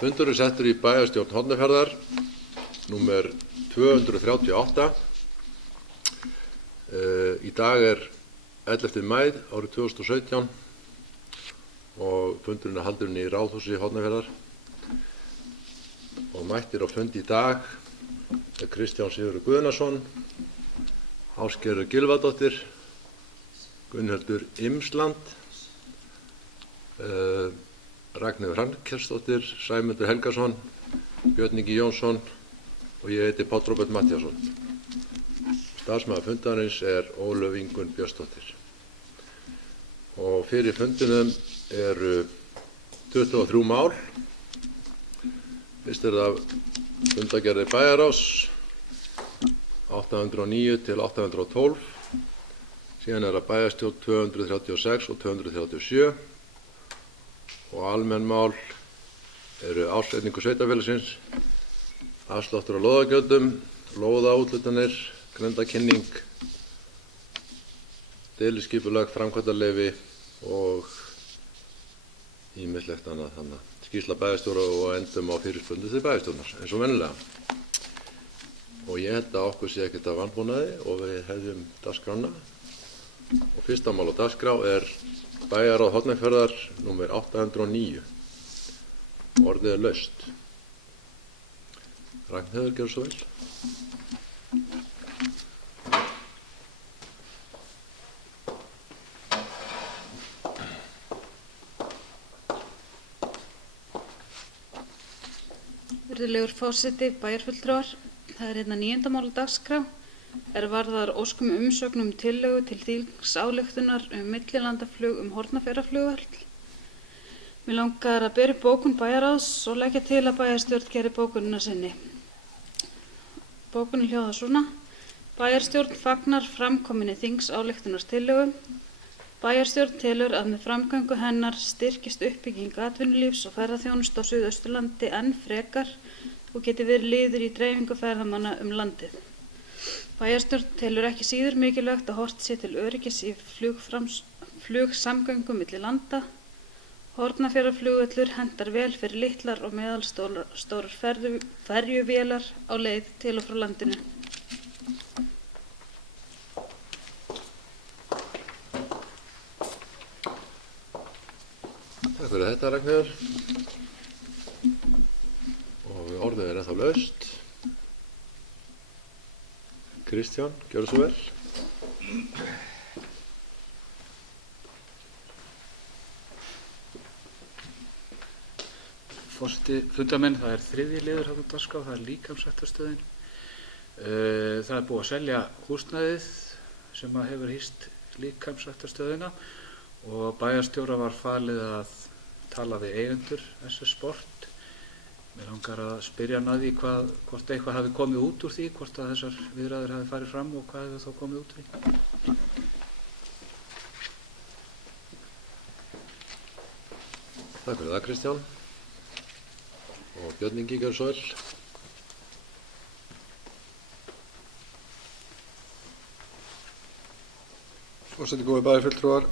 Fundur settur í bæjarstjórn Hornafjarðar, númer 238. Í dag 11. maí árið 2017 og fundurinn haldurinn í Ráðhúsi Hornafjarðar. Og mættir á fund í dag Kristján Sigurður Guðnason, Ásgerður Gylfadóttir, Gunnhildur Imsland, Ragnheiður Hrafnkelsdóttir, Sæmundur Helgason, Björn Ingi Jónsson og ég heiti Páll Róbert Matthíasson. Starfsmaður fundarins Ólöf Ingunn Björnsdóttir. Og fyrir fundinum eru 23 mál. Fyrst það fundargerðir bæjarráðs 809 til 812. Síðan það bæjarstjórn 236 og 237. Og almenn mál eru ársreikningur sveitarfélagsins, afsláttur á lóðagjöldum, lóðaúthlutanir, grenndarkynning, deiliskipulag, framkvæmdaleyfi og ýmislegt annað, skýrsla bæjarstjóra og endum á fyrirspurnir til bæjarstjórnar, eins og venjulega. Og ég held að okkur sé ekkert af vanbúnaði og við hefðum dagskrána. Og fyrsta mál á dagskrá Bæjarráð Hornafjarðar, númer 809. Orðið laust. Ragnheiður, gjörðu svo vel. Virðulegur forseti, bæjarfulltrúar, það hérna 9. mál á dagskrá. Varðar óskum umsögnum tillögu til þingsályktunar millilandaflug Hornafjarðarflugvöll. Mig langar að bera upp bókun bæjarráðs og leggja til að bæjarstjórn geri bókunina sinni. Bókunin hljóðar svona: Bæjarstjórn fagnar framkominni þingsályktunartillögu. Bæjarstjórn telur að með framgöngu hennar styrkist uppbygging atvinnulífs og ferðaþjónustu á Suðausturlandi enn frekar og geti verið liður í dreifingu ferðamanna landið. Bæjarstjórn telur ekki síður mikilvægt að horft sé til öryggis í flugsamgöngum milli landa. Hornafjarðarflugvöllur hentar vel fyrir litlar og meðalstórar ferjuvélar á leið til og frá landinu. Takk fyrir þetta, Ragnheiður. Og orðið ennþá laust. Kristján, gjörðu svo vel. Forseti, fundarmenn, það þriðji liður þarna á dagskrá, það líkamsræktarstöðin. Það búið að selja húsnæðið sem hefur hýst líkamsræktarstöðina og bæjarstjóra var falið að tala við eigendur SS Sport. Mér langar að spyrja hann að því hvort eitthvað hafi komið út úr því, hvort að þessar viðræður hafi farið fram og hvað hefur þá komið út úr því. Takk fyrir það, Kristján. Og Björn Ingi, gjörðu svo vel. Forseti, góðir bæjarfulltrúar,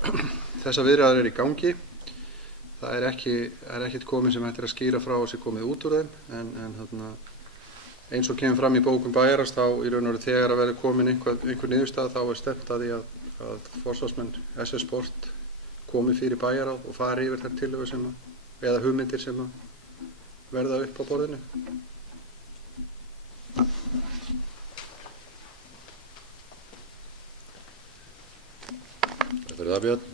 þessar viðræður í gangi. Það ekkert komið sem hægt að skýra frá að sé komið út úr þeim, en eins og kemur fram í bókum bæjarráðs þá í raun og veru þegar að verði komin einhver niðurstaða þá stefnt að því að forsvarsmenn SS Sport komi fyrir bæjarráð og fari yfir þær tillögur eða hugmyndir sem verða upp á borðinu. Takk fyrir það, Björn.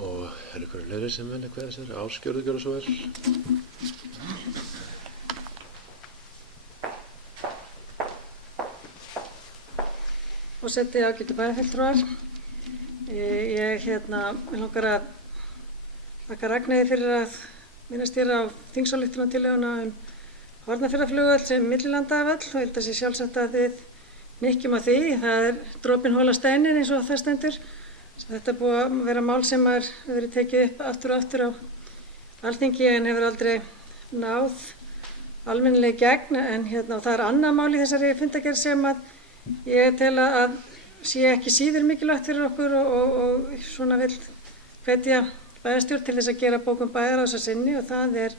Og einhverju fleiri sem menn hvað þessar? Ásgerður, gjörðu svo vel. Forseti, ágætu bæjarfulltrúar. Mig langar að þakka Ragnheiði fyrir að minnast hér á þingsályktunartillöguna Hornafjarðarflugvöll sem millilandavöll og held að sé sjálfsagt að við hnykkjum á því. Það dropinn holar steininn eins og það stendur. Þetta búið að vera mál sem hefur verið tekið upp aftur og aftur á Alþingi en hefur aldrei náð almennilega í gegn. En það annað mál í þessari fundargerð sem ég tel að sé ekki síður mikilvægt fyrir okkur og svona vill hvetja bæjarstjórn til þess að gera bókun bæjarráðs að sinni og það er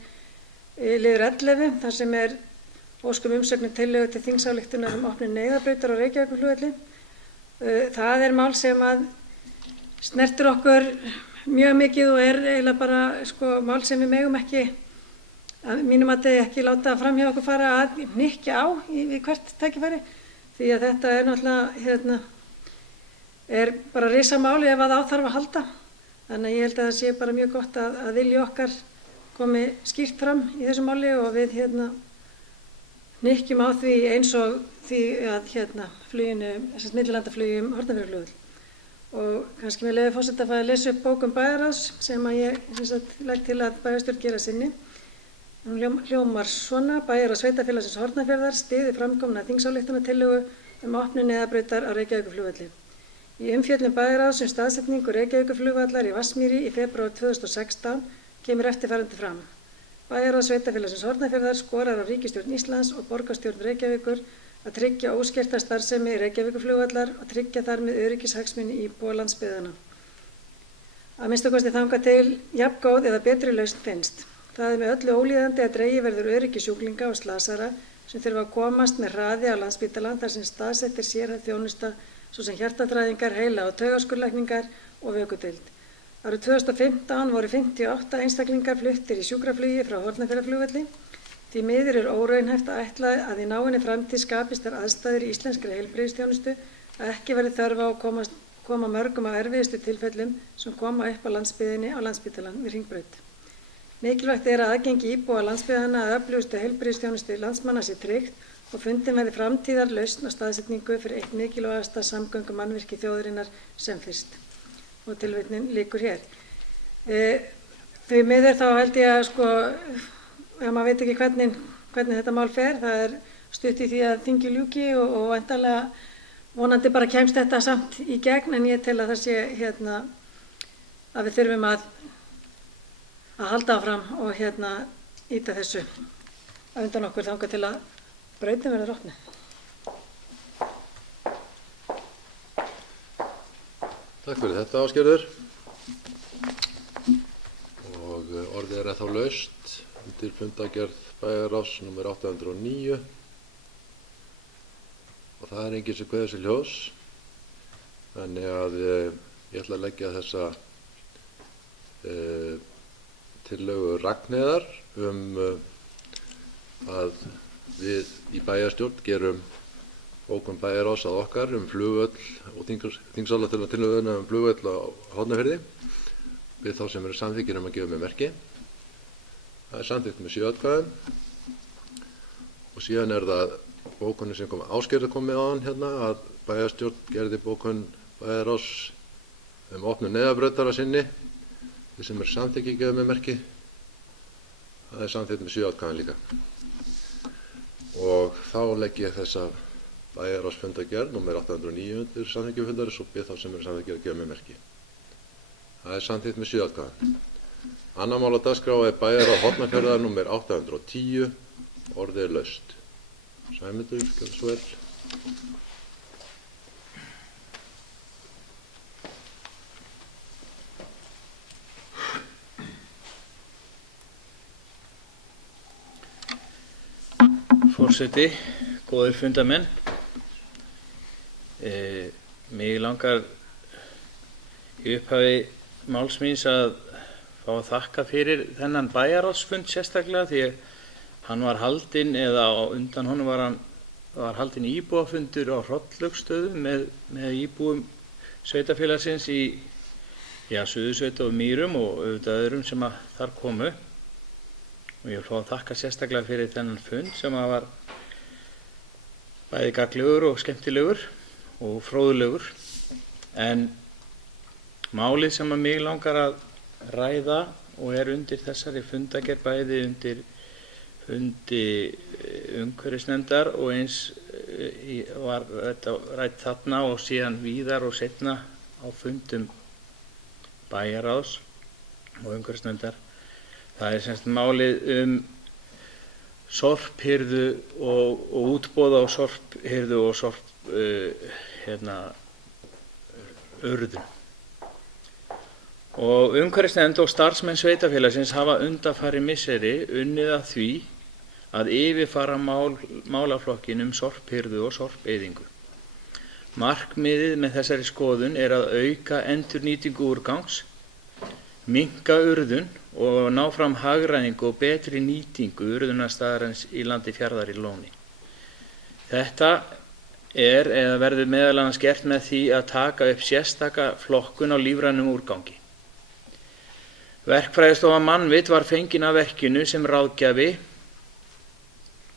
liður 11 þar sem er ósk um umsögn tillögu til þingsályktunar opnun neyðarbrautar á Reykjavíkurflugvelli. Það er mál sem að snertir okkur mjög mikið og er eiginlega bara mál sem við megum ekki, að mínum ekki láta framhjá okkur fara að hnykkja á við hvert tækifæri, því að þetta er náttúrulega er bara risamáli ef að á þarf að halda. Þannig að ég held að það sé bara mjög gott að vilji okkar komi skýrt fram í þessu máli og við hnykkjum á því eins og því að fluginu, þessast millilandaflugi Hornafjarðarflugvöll. Og kannski með leyfi forseta að fá að lesa upp bókun bæjarráðs sem að ég legg til að bæjarstjórn gera sinni. Hún hljómar svona: Bæjarráð sveitarfélagsins Hornafjarðar styður framkomna þingsályktunartillögu opnun neyðarbrautar á Reykjavíkurflugvelli. Í umfjöllun bæjarráðs staðsetningu Reykjavíkurflugvallar í Vatnsmýri í febrúar 2016 kemur eftirfarandi fram. Bæjarráð sveitarfélagsins Hornafjarðar skorar á ríkisstjórn Íslands og borgarstjórn Reykjavíkur að tryggja óskerta starfsemi Reykjavíkurflugvallar og tryggja þar með öryggishagsmuni íbúa landsbyggðanna. Að minnsta kosti þangað til jafngóð eða betri lausn finnst. Það er með öllu ólíðandi að dregið verður öryggi sjúklinga og slasara sem þurfa að komast með hraði á Landspítalann þar sem staðsettir sérhæfð þjónusta svo sem hjartaþræðingar, heila- og taugaskurðlækningar og vökudeild. Árið 2015 voru 58 einstaklingar fluttir í sjúkraflugi frá Hornafjarðarflugvelli. Því miður er óraunhæft að ætla að í náinni framtíð skapist þær aðstæður í íslenskri heilbrigðisþjónustu að ekki verði þörf á að koma mörgum af erfiðustu tilfellum sem koma upp á landsbyggðinni á Landspítalann við Hringbraut. Mikilvægt er að aðgengi íbúa landsbyggðanna að öflugustu heilbrigðisþjónustu landsmanna sé tryggt og fundin verði framtíðar lausn og staðsetningu fyrir eitt mikilvægasta samgöngumannvirki þjóðarinnar sem fyrst. Og tilvitnin lýkur hér. Því miður þá held ég að ef maður veit ekki hvernig þetta mál fer, það er stutt í því að þingi ljúki og væntanlega vonandi bara kemst þetta samt í gegn, en ég tel að það sé að við þurfum að halda áfram og ýta þessu á undan okkur þangað til að brautin verður opnuð. Takk fyrir þetta, Ásgerður. Og orðið er þá laust undir fundargerð bæjarráðs nr. 809 og það er enginn sem kveður sér ljós, þannig að ég ætla að leggja þessa tillögu Ragnheiðar að við í bæjarstjórn gerum bókun bæjarráðs að okkar flugvöll og þingsályktunartillöguna flugvöll á Hornafirði við þá sem eru samþykkir að gefa mér merki. Það er samþykkt með 7 atkvæðum og síðan er það bókunin sem Ásgerður kom með áðan að bæjarstjórn gerði bókun bæjarráðs opnun neyðarbrautar að sinni. Þeir sem eru samþykkir gefa mér merki. Það er samþykkt með 7 atkvæðum líka. Og þá legg ég þessa bæjarráðsfundargerð nr. 809 undir samþykkjufundarins og bið þá sem eru samþykkir að gefa mér merki. Það er samþykkt með 7 atkvæðum. Annað mál á dagskrá er bæjarráð Hornafjarðar nr. 810, orðið er laust. Sæmundur, gjörðu svo vel. Forseti, góðir fundarmenn. Mig langar í upphafi máls míns að fá að þakka fyrir þennan bæjarráðsfund sérstaklega því að hann var haldinn eða á undan honum var haldinn íbúafundur á Hrollaugstöðum með íbúum sveitarfélagsins í Suðursveit og Mýrum og auðvitað öðrum sem að þar komu. Og ég vil fá að þakka sérstaklega fyrir þennan fund sem að var bæði gagnlegur og skemmtilegur og fróðlegur. En málið sem að mig langar að ræða og er undir þessari fundargerð bæði undir fundi umhverfisnefndar og eins var rætt þarna og síðan víðar og seinna á fundum bæjarráðs og umhverfisnefndar. Það er semst málið sorphirðu og útboð á sorphirðu og urðun. Og umhverfisnefnd og starfsmenn sveitarfélagsins hafa undanfarin misseri unnið að því að yfirfara málaflokkin sorphirðu og sorpeyðingu. Markmiðið með þessari skoðun er að auka endurnýtingu úrgangs, minnka urðun og ná fram hagræðingu og betri nýtingu urðunarstaðarins í landi Fjarðar í Lóni. Þetta eða verður meðal annars gert með því að taka upp sérstaka flokkun á lífrænum úrgangi. Verkfræðistofa Mannvit var fengin af verkinu sem ráðgjafi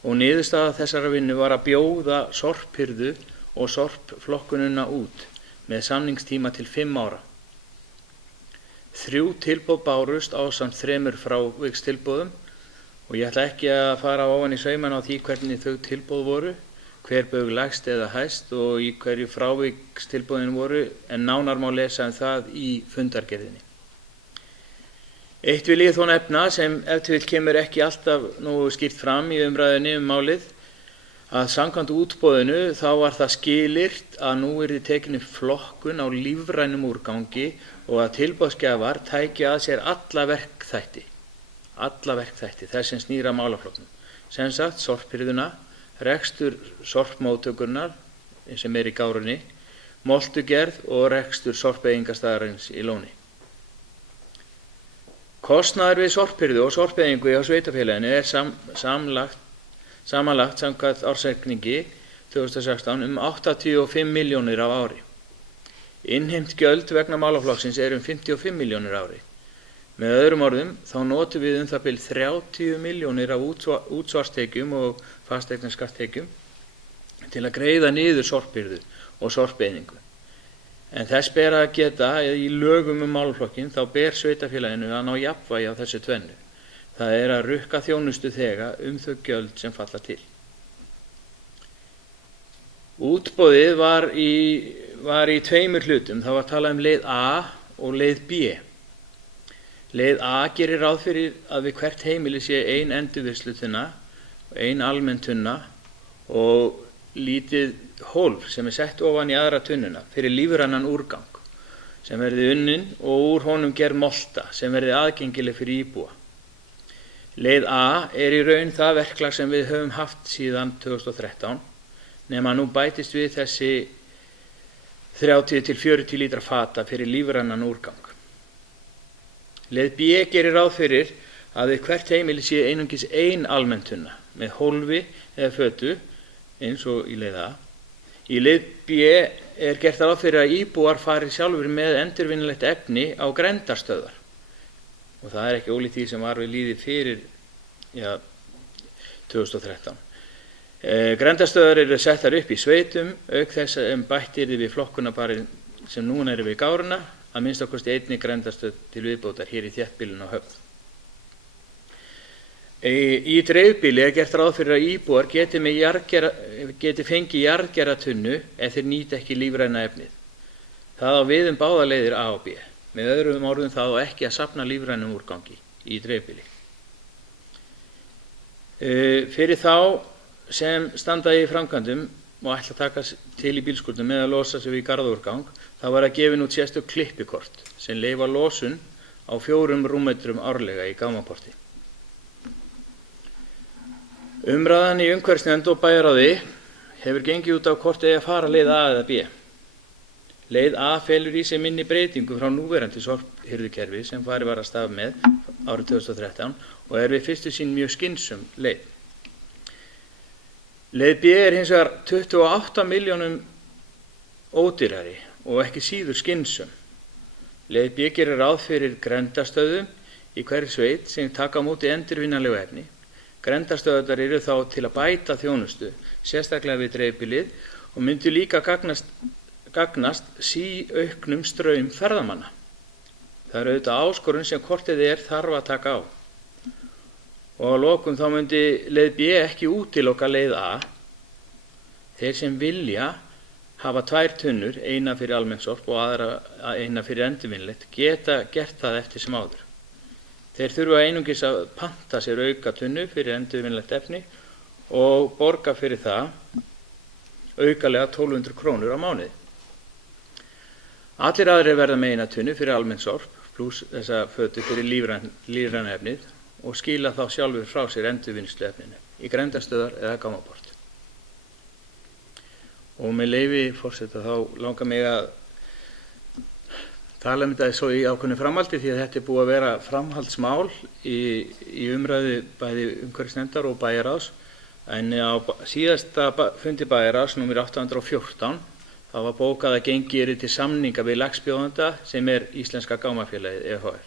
og niðurstaða þessara vinnu var að bjóða sorphirðu og sorpflokkunina út með samningstíma til 5 ára. 3 tilboð bárust ásamt 3 frávikstilboðum og ég ætla ekki að fara ofan í saumana á því hvernig þau tilboð voru, hver baug lægst eða hæst og í hverju frávikstilboðin voru, en nánar má lesa það í fundargerðinni. Eitt vil ég þó nefna sem ef til vill kemur ekki alltaf nógu skýrt fram í umræðunni málið, að samkvæmt útboðinu þá var það skilyrt að nú yrði tekin upp flokkun á lífrænum úrgangi og að tilboðsgjafar tækju að sér alla verkþætti þess sem snýr að málaflokknum. Sem sagt, sorphirðuna, rekstur sorpmóttökurnar sem í Gárunni, moltugerð og rekstur sorpeyðingarstaðarins í Lóni. Kostnaður við sorphirðu og sorpeyðingu hjá sveitarfélaginu er samanlagt samkvæmt ársreikningi 2016 85 milljónir á ári. Innheimt gjöld vegna málaflokksins 55 milljónir á ári. Með öðrum orðum þá notum við það bil 30 milljónir af útsvarstekjum og fasteignaskattstekjum til að greiða niður sorphirðu og sorpeyðingu. En þess ber að geta í lögum málaflokkin þá ber sveitarfélaginu að ná jafnvægi á þessu tvennu. Það er að rukka þjónustu þega þau gjöld sem falla til. Útboðið var í 2 hlutum. Það var talað leið A og leið B. Leið A gerir ráð fyrir að við hvert heimili sé 1 endurvinnslutunna, 1 almenn tunna og lítið hólf sem sett ofan í aðra tunnuna fyrir lífrænan úrgang sem verði unnin og úr honum gerð molta sem verði aðgengileg fyrir íbúa. Leið A í raun það verklag sem við höfum haft síðan 2013 nema nú bætist við þessi 30 til 40 lítra fata fyrir lífrænan úrgang. Leið B gerir ráð fyrir að við hvert heimili sé einungis 1 almenn tunna með hólfi eða fötu eins og í leið A. Í leið B gert ráð fyrir að íbúar fari sjálfur með endurvinnilegt efni á grenndarstöðvar. Og það ekki ólíkt því sem var við lýði fyrir 2013. Grenndarstöðvar eru settar upp í sveitum, auk þess að bætt yrði við flokkunarbarinn sem núna eru við Gáruna, að minnsta kosti 1 grenndarstöð til viðbótar hér í þéttbýlinu á Höfn. Í dreifbýli gert ráð fyrir að íbúar geti fengið jarðgeratunnu ef þeir nýta ekki lífræna efnið. Það á við báðar leiðir A og B. Með öðrum orðum það á ekki að safna lífrænum úrgangi í dreifbýli. Fyrir þá sem standa í framkvæmdum og ætla að taka til í bílskúrnum með að losa sig við garðúrgang, þá var að gefin út sérstök klippikort sem leyfa losun á 4 rúmmetrum árlega í gámaporti. Umræðan í umhverfisnefnd og bæjarráði hefur gengið út á hvort eigi að fara leið A eða B. Leið A felur í sig minni breytingu frá núverandi sorphirðukerfi sem farið var af stað með árið 2013 og við fyrstu sýn mjög skynnsöm leið. Leið B hins vegar 28 milljónum ódýrari og ekki síður skynnsöm. Leið B gerir ráð fyrir grenndarstöðum í hverri sveit sem taka á móti endurvinnanlegu efni. Grenndarstöðvar eru þá til að bæta þjónustu, sérstaklega við dreifbýlið og myndu líka gagnast síauknum straum ferðamanna. Það auðvitað áskorun sem kortið þarf að taka á. Og að lokum þá myndi leið B ekki útiloka leið A. Þeir sem vilja hafa 2 tunnur, eina fyrir almennssorp og aðra eina fyrir endurvinnanlegt, geta gert það eftir sem áður. Þeir þurfa einungis að panta sér auka tunnu fyrir endurvinnanlegt efni og borga fyrir það aukalega 1200 krónur á mánuði. Allir aðrir verða með eina tunnu fyrir almennssorp, pluss þessa fötu fyrir lífræna efnið og skila þá sjálfur frá sér endurvinnslu efninu í grenndarstöðvar eða gámabort. Og með leyfi forseta þá langar mig að tala þetta svo í ákveðnu framhaldi því að þetta búið að vera framhaldsmál í umræðu bæði umhverfisnefndar og bæjarráðs, en á síðasta fundi bæjarráðs nr. 814 þá var bókað að gengið yrði til samninga við lægstbjóðanda sem Íslenska gámafélagið e.h.f.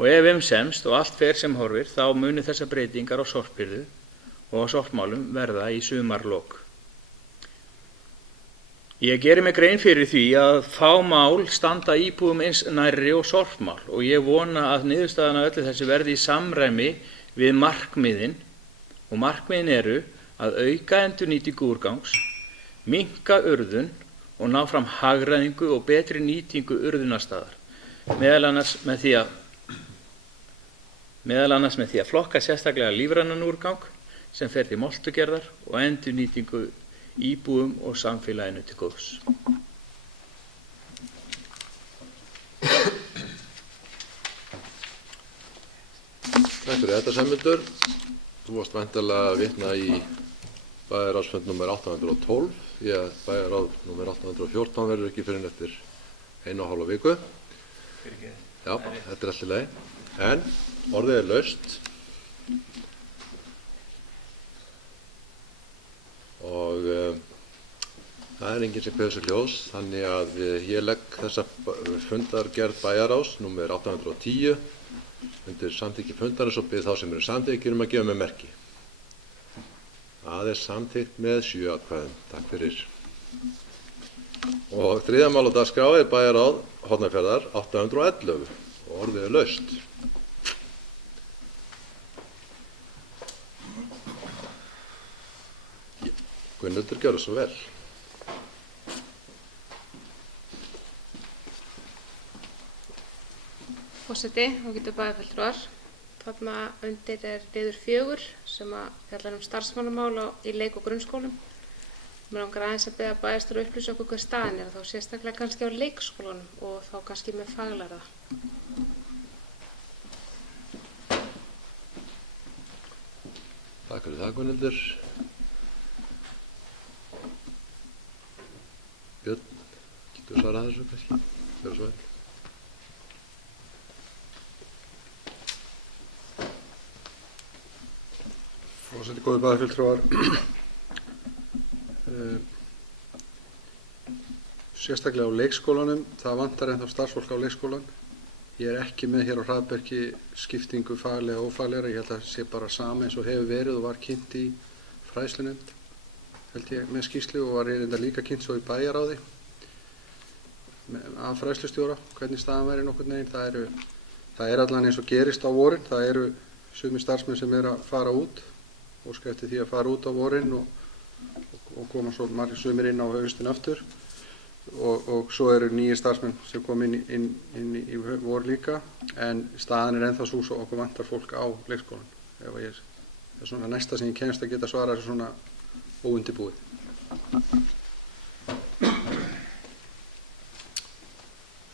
Og ef semst og allt fer sem horfir þá munu þessar breytingar á sorpbyrðu og á sorpmálum verða í sumarlok. Ég geri mig grein fyrir því að fá mál standa íbúum eins nærri og sorpmál og ég vona að niðurstaðan af öllu þessu verði í samræmi við markmiðin, og markmiðin eru að auka endurnýtingu úrgangs, minnka urðun og ná fram hagræðingu og betri nýtingu urðunarstaðar, meðal annars með því að flokka sérstaklega lífrænan úrgang sem fer til moltugerðar og endurnýtingu íbúum og samfélaginu til góðs. Takk fyrir þetta, Sæmundur. Þú varst væntanlega að vitna í bæjarráðsfund nr. 812, því að bæjarráð nr. 814 verður ekki fyrr en eftir 1,5 viku. Já, þetta allt í lagi. En orðið laust og það enginn sem kveður sér ljós, þannig að ég legg þessa fundargerð bæjarráðs nr. 810 undir samþykki fundarins og bið þá sem eru samþykkir að gefa mér merki. Það samþykkt með 7 atkvæðum. Takk fyrir. Og þriðja mál á dagskrá bæjarráð Hornafjarðar 811 og orðið laust. Gunnhildur, gjörðu svo vel. Forseti og getur bæjarfulltrúar. Þarna undir liður 4 sem fjallar starfsmannamál í leik- og grunnskólum. Mér langar aðeins að biðja bæjarstjóra að upplýsa okkur hver staðan þá sérstaklega kannski á leikskólanum og þá kannski með faglærða. Takk fyrir það, Gunnhildur. Björn, getur þú svarað þessu kannski? Gjörðu svo vel. Forseti, góðir bæjarfulltrúar. Sérstaklega á leikskólanum, það vantar ennþá starfsfólk á leikskólan. Ég ekki með hér á Hraðbergi skiptingu faglega og ófaglega. Ég held að það sé bara sama eins og hefur verið og var kynnt í fræðslunefnd, held ég, með skýrslu og var reynda líka kynnt svo í bæjarráði af fræðslustjóra, hvernig staðan væri nokkurn veginn. Það allan eins og gerist á vorin. Það eru sumir starfsmenn sem að fara út og eftir því að fara út á vorin og koma svo margir sumir inn á haustin aftur og svo eru nýjir starfsmenn sem kom inn í vor líka, en staðan ennþá svo okkur vantar fólk á leikskólan. Það er svona næsta sem ég kemst að geta svarað svona óundirbúið.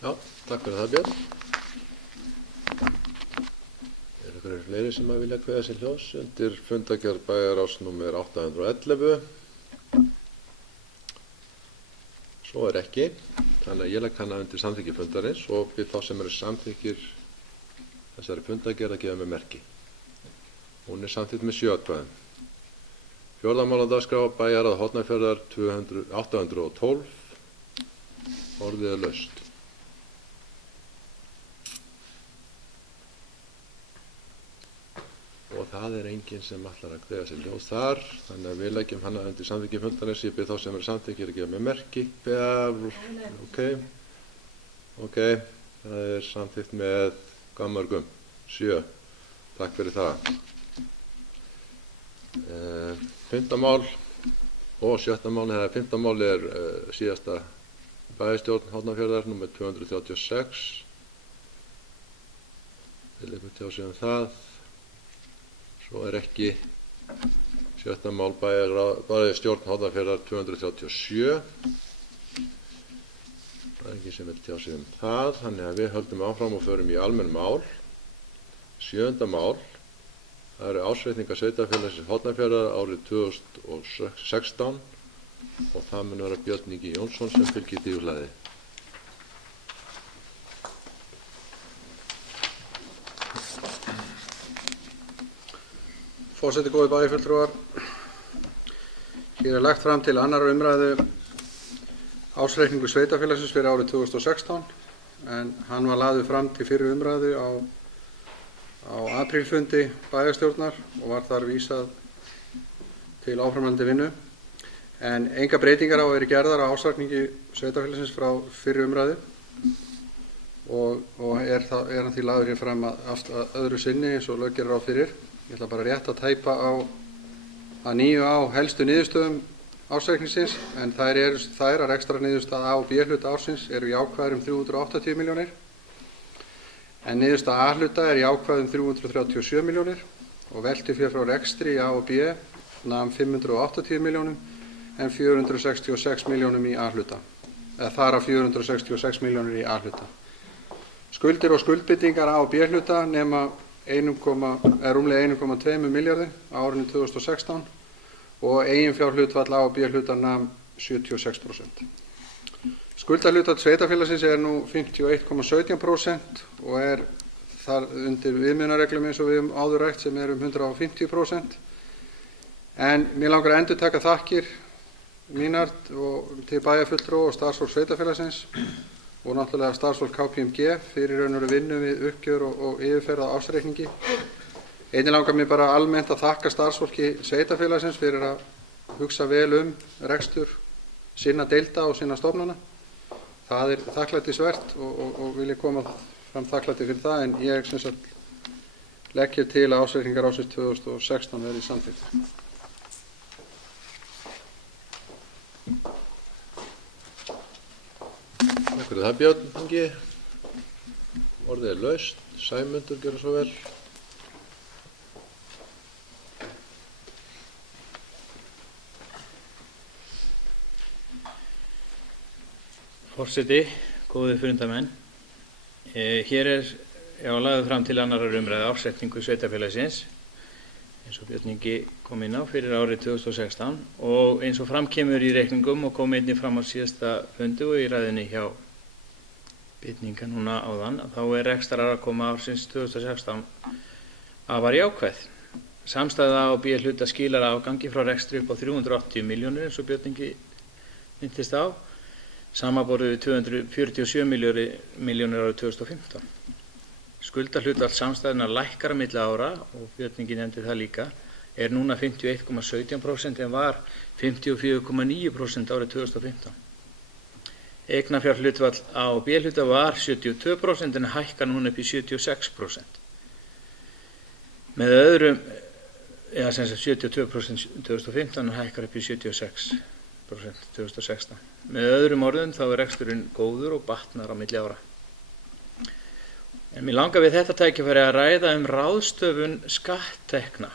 Já, takk fyrir það, Björn. Einhverjir fleiri sem vilja kveða sér ljós undir fundargerð bæjarráðs nr. 811? Svo ekki, þannig að ég legg hana undir samþykki fundarins og bið þá sem eru samþykkir þessari fundargerð að gefa mér merki. Hún samþykkt með 7 atkvæðum. Fjórða mál á dagskrá bæjarráð Hornafjarðar 812, orðið laust. Og það enginn sem ætlar að kveða sér ljós þar, þannig að við leggjum hana undir samþykki fundarins. Ég bið þá sem eru samþykkir að gefa mér merki. Ok, það samþykkt með hvað mörgum? 7. Takk fyrir það. 5. mál og 7. mál, eða 5. mál síðasta bæjarstjórn Hornafjarðar, nr. 236. Vil ykkur tjá sig það. Svo ekki 7. mál bæjarstjórn Hornafjarðar 237. Það er ekki sem vil tjá sig það, þannig að við höldum áfram og förum í almenn mál. 7. mál. Það eru ársreikningar sveitarfélagsins Hornafjarðar árið 2016 og það mun vera Björn Ingi Jónsson sem fylgir því úr hlaði. Forseti, góðir bæjarfulltrúar, hér er lagt fram til 2. umræðu ársreikningur sveitarfélagsins fyrir árið 2016 en hann var lagður fram til 4. umræðu á aprílfundi bæjarstjórnar og var þar vísað til áframhaldandi vinnu. En engar breytingar á verið gerðar á ársreikningi sveitarfélagsins frá 4. umræðu og er hann því lagður hér fram að öðru sinni eins og lög gerir ráð fyrir. Ég ætla bara rétt að tæpa að nýju á helstu niðurstöðum ársreikningsins en þær að rekstrarniðurstaða A og B hluta ársins eru jákvæðar 380 milljónir en niðurstaða A hluta er jákvæð 337 milljónir og veltufé frá rekstri í A og B nam 580 milljónum en 466 milljónum í A hluta, eða þar af 466 milljónir í A hluta. Skuldir og skuldbindingar A og B hluta nema rúmlega 1,2 milljarði á árinu 2016 og eiginfjárhlutfall A og B hluta nam 76%. Skuldahlutfall sveitarfélagsins er nú 51,17% og er þar undir viðmiðunarreglum eins og við höfum áður rætt sem er 150%. En mér langar að endurtaka þakkir mínar til bæjarfulltrúa og starfsfólk sveitarfélagsins og náttúrulega starfsfólk KPMG fyrir raunveru vinnu við uppgjör og yfirferð á ársreikningi. Einnig langar mér bara almennt að þakka starfsfólki sveitarfélagsins fyrir að hugsa vel rekstur sinna deilda og sinna stofnana. Það er þakklætisvert og vil ég koma fram þakklæti fyrir það en ég sem sagt legg hér til að ársreikningar ársins 2016 verði samþykkt. Takk fyrir það, Björn Ingi. Orðið er laust. Sæmundur, gjörðu svo vel. Forseti, góðir fundarmenn. Hér er lagður fram til 2. umræðu ársreikningur sveitarfélagsins eins og Björn Ingi kom inn á fyrir árið 2016 og eins og fram kemur í reikningum og kom einnig fram á síðasta fundi og í ræðunni hjá Björn Inga núna áðan, þá er rekstrarafkoma ársins 2016 afar jákvæð. Samstæða A og B hluta skilar afgangi frá rekstri upp á 380 milljónir eins og Björn Ingi minntist á, samanborið við 247 milljónir árið 2015. Skuldahlutfall samstæðunnar lækkar á milli ára og Björn Ingi nefndi það líka, er núna 51,17% en var 54,9% árið 2015. Eignarfjárhlutfall A og B hluta var 72% en hækkar núna upp í 76%. Með öðrum, sem sagt 72% 2015 og hækkar upp í 76% 2016. Með öðrum orðum þá er reksturinn góður og batnar á milli ára. En mér langar við þetta tækifæri að ræða ráðstöfun skatttekna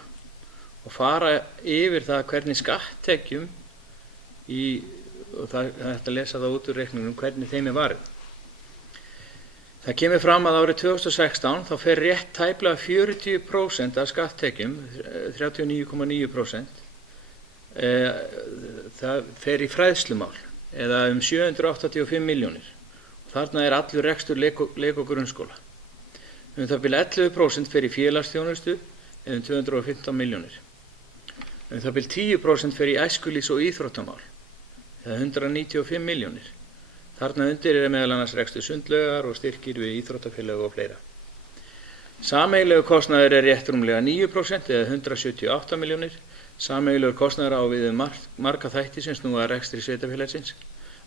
og fara yfir það hvernig skatttekjum og það er hægt að lesa það út úr reikningnum hvernig þeim er varið. Það kemur fram að árið 2016 þá fer rétt tæplega 40% af skatttekjum, 39,9%, það fer í fræðslumál eða 785 milljónir. Þarna er allur rekstur leik og grunnskóla. Það byrja 11% fer í félagsþjónustu eða 215 milljónir. Það byrja 10% fer í æskulýðs- og íþróttamál eða 195 milljónir. Þarna undir er meðal annars rekstur sundlaugar og styrkir við íþróttafélög og fleira. Sameiginlegur kostnaður er rétt rúmlega 9% eða 178 milljónir. Sameiginlegur kostnaður á við marga þætti sem snúa að rekstri sveitarfélagsins,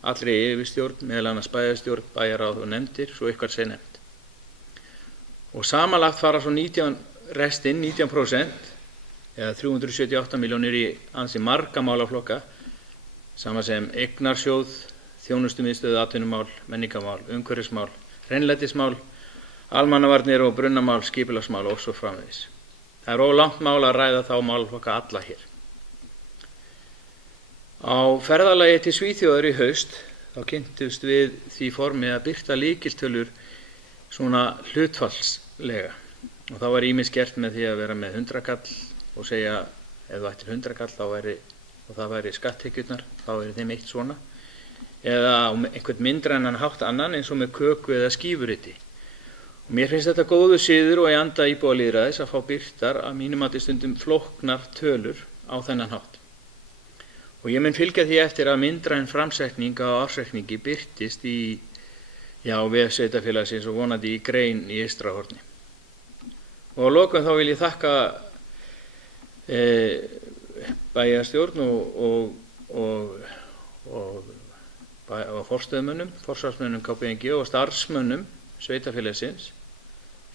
allri yfirstjórn, meðal annars bæjarstjórn, bæjarráð og nefndir, svo eitthvað sé nefnt. Og samanlagt fara svo 19% eða 378 milljónir í ansi marga málaflokka, sama sem eignarsjóð, þjónustumiðstöð, atvinnumál, menningarmál, umhverfismál, hreinlætismál, almannavarnir og brunnamál, skipulagsmál og svo framvegis. Það er langt mál að ræða þá málaflokka alla hér. Á ferðalagi til Svíþjóðar í haust þá kynntumst við því formi að birta lykiltölur svona hlutfallslega. Og þá var ýmist gert með því að vera með 100 kall og segja ef þú ættir 100 kall og það væri skatttekjurnar, þá væri þeim eitt svona. Eða á einhvern myndrænan hátt annan eins og með köku eða skífuriti. Og mér finnst þetta góður siður og í anda íbúalýðræðis að fá birtar að mínum mati stundum flóknar tölur á þennan hátt. Og ég mun fylgja því eftir að myndræn framsetning á ársreikningi birtist í vef sveitarfélagsins og vonandi í grein í Eystrahorni. Og að lokum þá vil ég þakka bæjarstjórn og forstöðumönnum, forsvarsmönnum KPMG og starfsmönnum sveitarfélagsins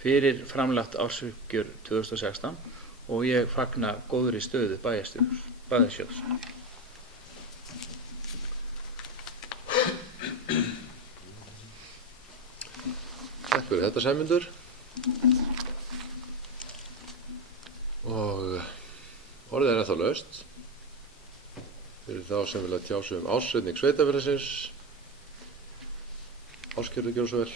fyrir framlagt ársuppgjör 2016 og ég fagna góðri stöðu bæjarsjóðs. Takk fyrir þetta, Sæmundur. Og orðið ennþá laust fyrir þá sem vilja tjá sig ársreikning sveitarfélagsins. Ásgerður, gjörðu svo vel.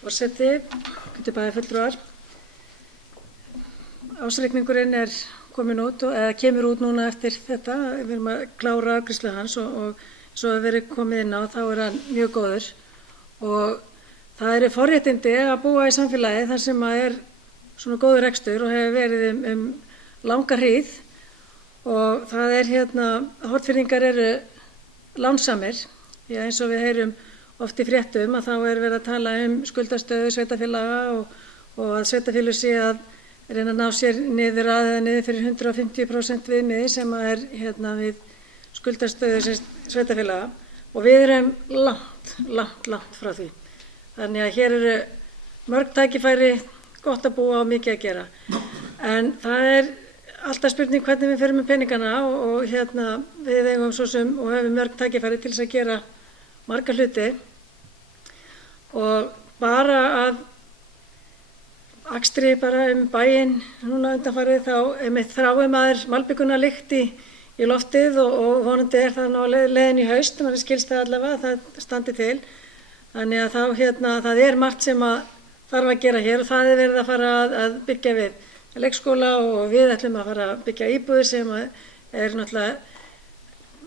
Forseti, bæjarfulltrúar. Ársreikningurinn er komin út eða kemur út núna eftir þetta. Við erum að klára afgreiðslu hans og svo að verið komið inn á þá er hann mjög góður. Og það eru forréttindi að búa í samfélagi þar sem að er svona góður rekstur og hefur verið langa hríð. Og það er Hornfirðingar eru lánsamir. Já, eins og við heyrum oft í fréttum að þá er verið að tala skuldastöðu sveitarfélaga og að sveitarfélög sé að reyna að ná sér niður fyrir 150% viðmiði sem er við skuldastöðu sveitarfélaga og við erum langt frá því. Þannig að hér eru mörg tækifæri, gott að búa og mikið að gera. En það er alltaf spurning hvernig við förum með peningana og við eigum svo sem og höfum mörg tækifæri til þess að gera marga hluti og bara að akstri bara bæinn núna undanfarið þá þráum maður malbikunalykt í loftið og vonandi er það ná leiðin í haust, mann skilst það allavega að það standi til. Þannig að þá það er margt sem að þarf að gera hér og það er verið að fara að byggja við leikskóla og við ætlum að fara að byggja íbúðir sem er náttúrulega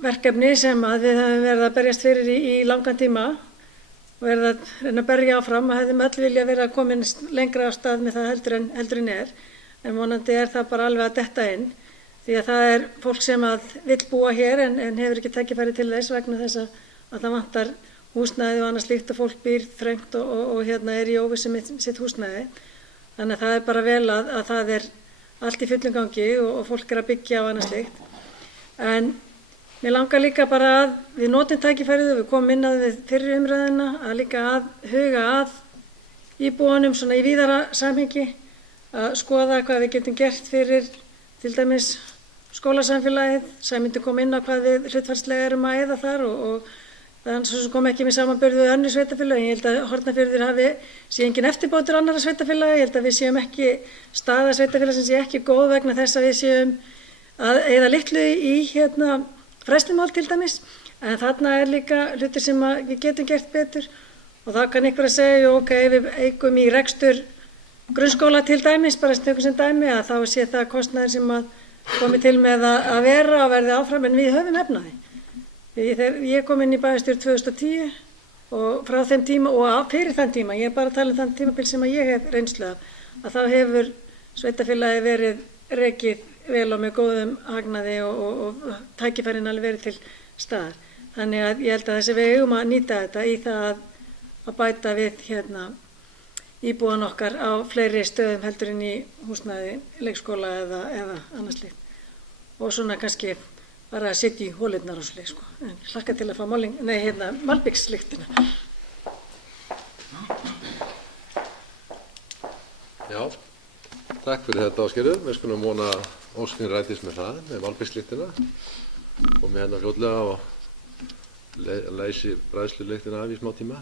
verkefni sem að við höfum verið að berjast fyrir í langan tíma og verið að reyna að berja áfram og hefðum öll vilja verið að komin lengra á stað með það heldur en er. En vonandi er það bara alveg að detta inn því að það er fólk sem að vill búa hér en hefur ekki tækifæri til þess vegna þess að það vantar húsnæði og annað slíkt og fólk býr þröngt og er í óvissu með sitt húsnæði. Þannig að það er bara vel að það er allt í fullum gangi og fólk er að byggja og annað slíkt. En mér langar líka bara að við notum tækifærið og við komum inn að við fyrri umræðina að líka að huga að íbúanum svona í víðara samhengi að skoða hvað við getum gert fyrir til dæmis skólasamfélagið, Sæmundur kom inn á hvað við hlutfallslega erum að eyða þar og þannig svo kom ekki með samanburð við önnur sveitarfélög. Ég held að Hornafjörður sé engin eftirbátur annarra sveitarfélaga. Ég held að við séum ekki, staða sveitarfélagsins sé ekki góð vegna þess að við séum að eyða litlu í fræðslumál til dæmis. En þarna er líka hlutir sem við getum gert betur og þá kann einhver að segja, ok, við eykum í rekstur grunnskóla til dæmis, bara stökum sem dæmi að þá sé það kostnaður sem að komi til með að vera og verði áfram en við höfum efnaði. Þegar ég kom inn í bæjarstjórn 2010 og frá þeim tíma og fyrir þann tíma, ég er bara að tala þann tímabil sem að ég hef reynslu af, að þá hefur sveitarfélagi verið rekið vel og með góðum hagnaði og tækifærin alveg verið til staðar. Þannig að ég held að þessi við eigum að nýta þetta í það að bæta við íbúan okkar á fleiri stöðum heldur en í húsnæði, leikskóla eða annað slíkt. Og svona kannski bara að sitja í holurnar og slíkt sko. En hlakka til að fá malbikslyktina. Já, takk fyrir þetta Ásgerður. Við skulum vona að óskin rætist með það, með malbikslyktina. Og með fljótlega og leysi bræðslulyktina af í smá tíma.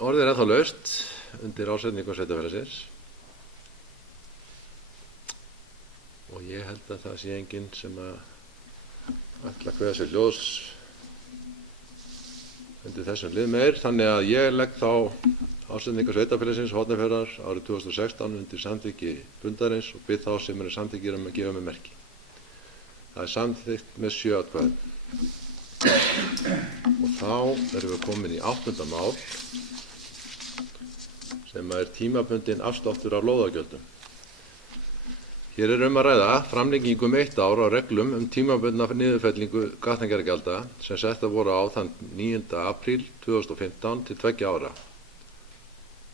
Orðið er ennþá laust undir ásetningu sveitarfélagsins og ég held að það sé enginn sem að ætla að kveða sér hljóðs undir þessum lið meir, þannig að ég legg þá ásetningar sveitarfélagsins Hornafjarðar árið 2016 undir samþykki fundarins og bið þá sem eru samþykkir að gefa mér merki. Það er samþykkt með 7 atkvæðum. Og þá erum við komin í 8. mál sem er tímabundin afsláttur af lóðagjöldum. Hér er að ræða framlengingu 1 ár á reglum tímabundna niðurfellingu gatnagerðargjalda sem setta voru á þann 9. apríl 2015 til 2 ára.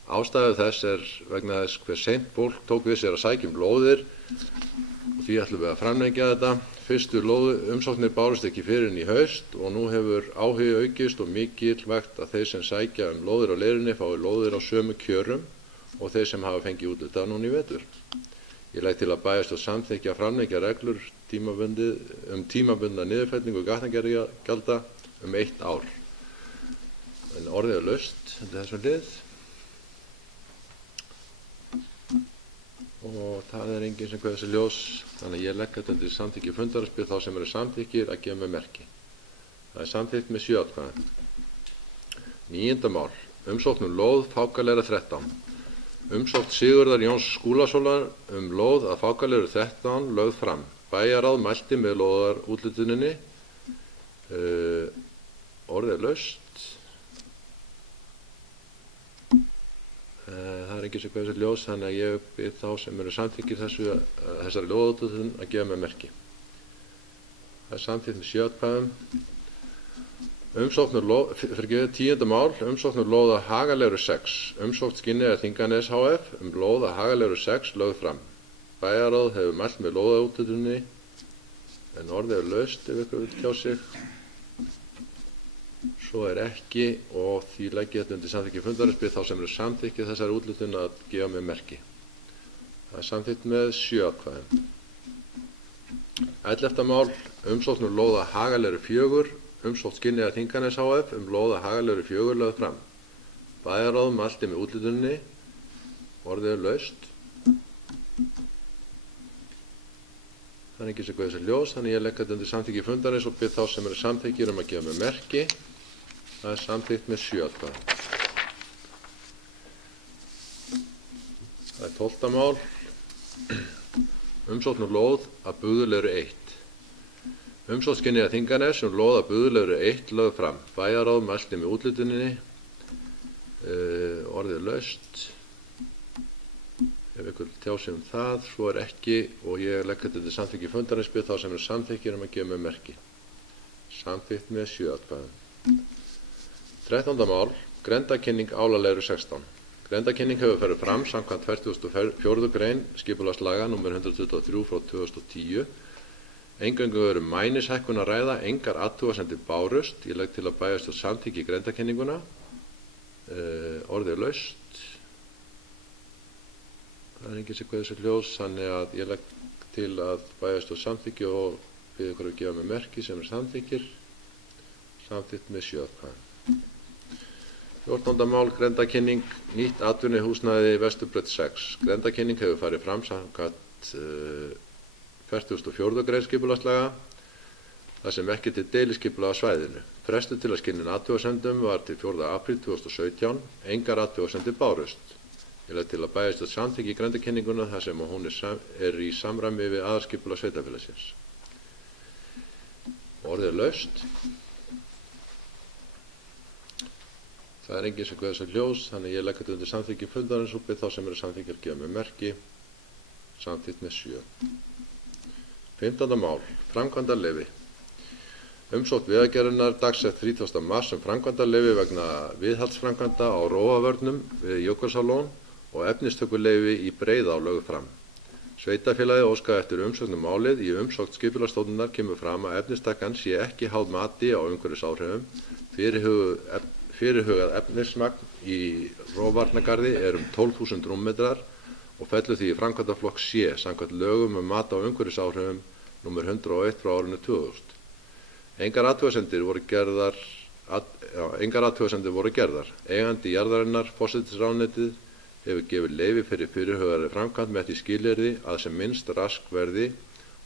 Ástæðu þess vegna þess hve seint fólk tók við sér að sækja lóðir og því ætlum við að framlengja þetta. Fyrstu umsóknir bárust ekki fyrr en í haust og nú hefur áhugi aukist og mikilvægt að þeir sem sækja lóðir á leiðinni fái lóðir á sömu kjörum og þeir sem hafa fengið úthlutað núna í vetur. Ég legg til að bæjarstjórn samþykkja að framlengja reglur tímabundna niðurfellingu gatnagerðargjalda 1 ár. En orðið er laust undir þessum lið og það er enginn sem kveður sér ljós, þannig að ég legg þetta undir samþykki fundarins, bið þá sem eru samþykkir að gefa mér merki. Það er samþykkt með 7 atkvæðum. 9. mál. Umsókn lóð Fákaleiðar 13. Umsókn Sigurðar Jóns Skúlasonar lóð að Fákaleiðar 13 lögð fram. Bæjarráð mælti með lóðarúthlutuninni. Orðið er laust. Það er enginn sem kveður sér ljós, þannig að ég bið þá sem eru samþykkir þessari lóðarúthlutun að gefa mér merki. Það er samþykkt með 7 atkvæðum. 10. mál, umsóknur lóða Hagaleiru 6. Umsókn Skinneyjar Þinganes hf. Lóða Hagaleiru 6 lögð fram. Bæjarráð hefur mælt með lóðarúthlutuninni en orðið er laust ef ykkur vill tjá sig. Svo er ekki og því legg ég þetta undir samþykki fundarins, bið þá sem eru samþykkið þessari úthlutun að gefa mér merki. Það er samþykkt með 7 atkvæðum. 11. mál, umsóknur lóða Hagaleiru 4. Umsókn Skinneyjar Þinganes hf. Lóða Hagaleiru 4 lögð fram. Bæjarráð mælti með úthlutuninni. Orðið er laust. Það er enginn sem kveður sér ljós, þannig ég legg þetta undir samþykki fundarins og bið þá sem eru samþykkir að gefa mér merki. Það er samþykkt með 7 atkvæðum. Það er 12. mál. Umsókn lóð að Bugðuleiru 1. Umsókn Skinneyjar Þinganes lóð að Bugðuleiru 1 lögð fram. Bæjarráð mælti með úthlutuninni. Orðið er laust. Ef ykkur tjá sig það, svo er ekki og ég legg þetta til samþykki fundarins, bið þá sem eru samþykkir að gefa mér merki. Samþykkt með 7 atkvæðum. 13. mál, grenndarkynning Álaleiru 16. Grenndarkynning hefur farið fram samkvæmt 44. grein skipulagslaga nr. 123/2010. Eingöngu eru mænishækkun að ræða, engar athugasemdir bárust. Ég legg til að bæjarstjórn samþykki grenndarkynninguna. Orðið er laust. Það er enginn sem kveður sér ljós, þannig að ég legg til að bæjarstjórn samþykki og bið ykkur að gefa mér merki sem er samþykkir. Samþykkt með 7 atkvæðum. 14. mál, grenndarkynning, nýtt atvinnuhúsnæði Vesturbraut 6. Grenndarkynning hefur farið fram samkvæmt 44. grein skipulagslaga, þar sem ekki til deiliskipulag á svæðinu. Frestur til að skynja athugasemdum var til 4. apríl 2017, engar athugasemdir bárust. Ég legg til að bæjarstjórn samþykki grenndarkynninguna þar sem hún er í samræmi við aðalskipulag sveitarfélagsins. Orðið er laust. Það er enginn sem kveður sér ljós, þannig ég legg þetta undir samþykki fundarins og bið þá sem eru samþykkir að gefa mér merki. Samþykkt með 7. 15. mál, framkvæmdarleyfi. Umsókn Vegagerðarinnar dagsett 30. mars framkvæmdarleyfi vegna viðhaldsframkvæmda á Rófavörnum við Jökulsárlón og efnistökuleyfi í Breiðá lögð fram. Sveitarfélagið óskaði eftir umsókn málið. Í umsókn Skipulagsstofnunar kemur fram að efnistakan sé ekki háð mati á umhverfisáhrifum. Fyrirhugað efnismagn í Rófarnagarði er 12.000 rúmmetrar og fellur því í framkvæmdaflokk C samkvæmt lögum mat á umhverfisáhrifum nr. 101 frá árinu 2000. Engar athugasemdir voru gerðar. Eigandi jarðarinnar, forsætisráðuneytið, hefur gefið leyfi fyrir fyrirhugaðri framkvæmd með því skilyrði að sem minnst rask verði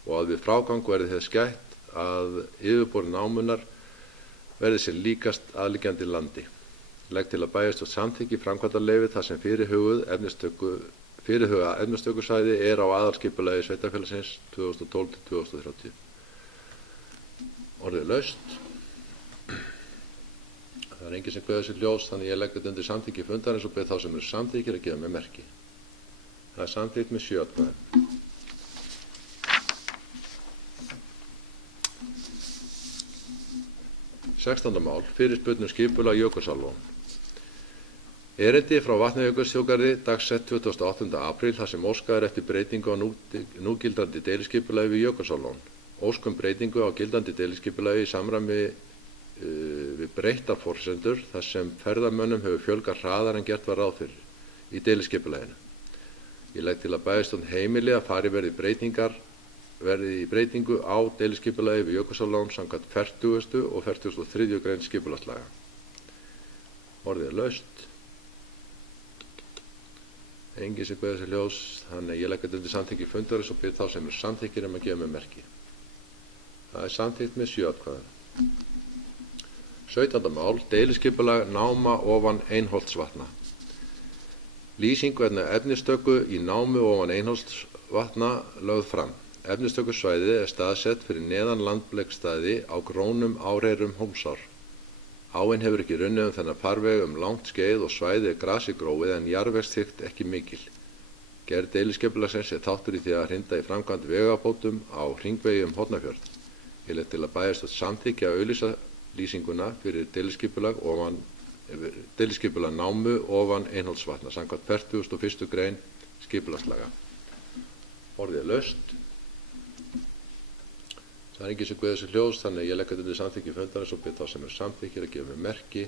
og að við frágang verði þess gætt að yfirborð námunnar verði sér líkast aðliggjandi landi. Legg til að bæjarstjórn samþykki framkvæmdarleyfi þar sem fyrirhuga efnistökusvæði er á aðalskipulagi sveitarfélagsins 2012-2030. Orðið laust. Það er enginn sem kveður sér ljós, þannig ég legg þetta undir samþykki fundarins og beð þá sem eru samþykkir að gefa mér merki. Það er samþykkt með 7 atkvæðum. Sextánda mál, fyrirspurn um skipulag Jökulsárlón. Erindi frá Vatnajökulsþjóðgarði dagsett 28. apríl þar sem óskað er eftir breytingu á núgildandi deiliskipulagi við Jökulsárlón. Ósk breytingu á gildandi deiliskipulagi í samræmi við breyttar forsendur þar sem ferðamönnum hefur fjölgað hraðar en gert var ráð fyrir í deiliskipulaginu. Ég legg til að bæjarstjórn heimili að farið verði í breytingu á deiliskipulagi við Jökulsárlón samkvæmt 40. og 43. grein skipulagslaga. Orðið er laust. Enginn sem kveður sér ljós, þannig ég legg þetta undir samþykki fundarins og bið þá sem eru samþykkir að gefa mér merki. Það er samþykkt með 7 atkvæðum. 17. mál, deiliskipulag náma ofan Einholtsvatna. Lýsing vegna efnistöku í námu ofan Einholtsvatna lögð fram. Efnistökusvæðið er staðsett fyrir neðan landblekkstaði á grónum áreyrum Hólmsár. Áin hefur ekki runnið þennan farveg langt skeið og svæðið er grasi gróið en jarðvegsþykkt ekki mikil. Gerð deiliskipulagsins er þáttur í því að hrinda í framkvæmd vegabótum á hringvegi Hornafjörð. Ég legg til að bæjarstjórn samþykki að auglýsa lýsinguna fyrir deiliskipulag námu ofan Einholtsvatna samkvæmt 41. grein skipulagslaga. Orðið er laust. Það er enginn sem kveður sér ljós, þannig ég legg þetta undir samþykki fundarins og bið þá sem eru samþykkir að gefa mér merki.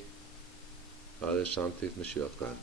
Það er samþykkt með 7 atkvæðum.